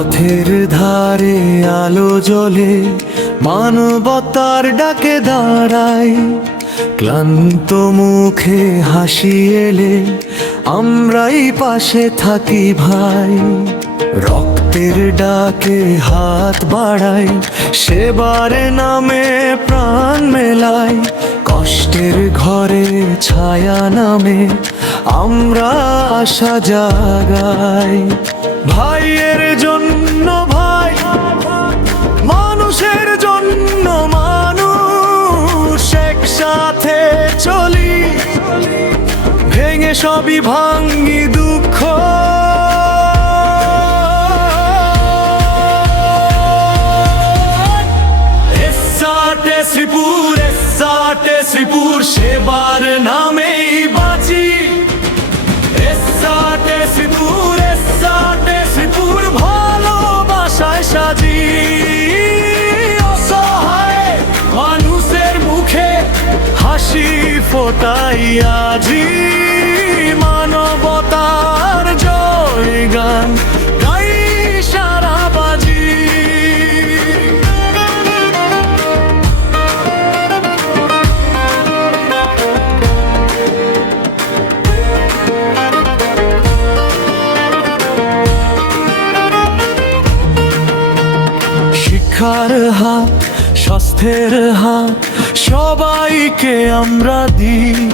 পথের ধারে আলো জ্বলে মানবতার ডাকে দাঁড়াই, ক্লান্ত মুখে হাসি এলে আমরাই পাশে থাকি ভাই। রক্তের ডাকে হাত বাড়াই, সেবার নামে প্রাণ মেলাই, কষ্টের ঘরে ছায়া নামে আমরা আশা জাগাই। ভাইয়ের জন্য ভাই, মানুষের জন্য মানুষ, একসাথে চলি, ভেঙে সবই ভাঙ্গি দুঃখ। শ্রীপুর সেবার নামেই বাঁচি, শ্রীপুর ভালোবাসায় সাজি। অসহায় মানুষের মুখে হাসি ফোটাই আজি, মানবতার জয় গান গাই সারা বাজি। শিক্ষার হাত, স্বাস্থ্যের হাত, সবাইকে আমরা দিই,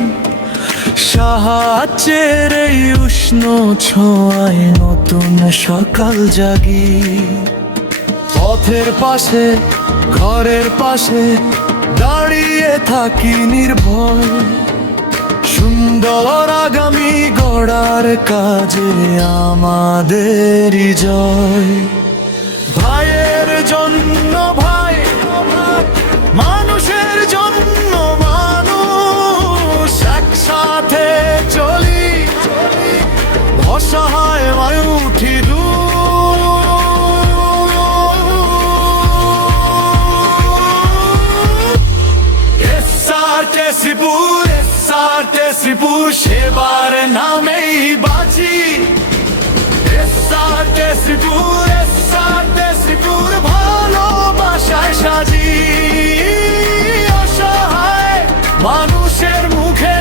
সাহায্যের এই উষ্ণ ছোঁয়ায় নতুন সকাল জাগি। পথের পাশে, ঘরের পাশে দাঁড়িয়ে থাকি নির্ভয়, সুন্দর আগামী গড়ার কাজে আমাদেরই জয়। ভাইয়ের জন্য ভাই, মানুষের জন্য মানুষ, একসাথে চলি, অসহায় হয়ে উঠি শ্রীপুর সেবার নামেই বাঁচি। শ্রীপুর ভালোবাসায় সাজি। অসহায় মানুষের মুখে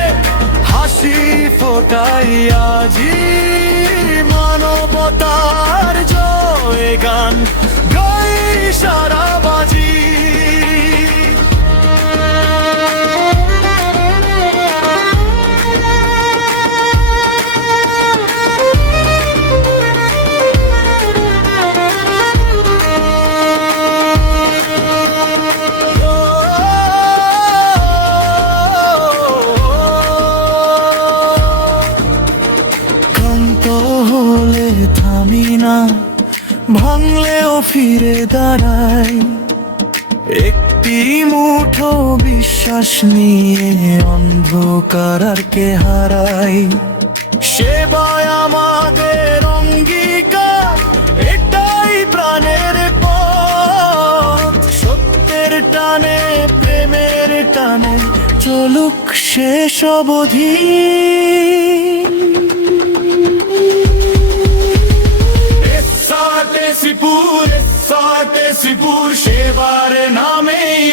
হাসি ফোটাই আজি, মানবতার জয় গান গাই সারা বাজি। থামি না, ভাঙলেও ফিরে দাঁড়াই, একটি মুঠো বিশ্বাস নিয়ে অন্ধকার আর কে হারাই। সেবায় আমাদের অঙ্গীকার, এটাই প্রাণের পথ, সত্যের টানে প্রেমের টানে চলুক শেষ অবধি। শ্রীপুর সেবার নামেই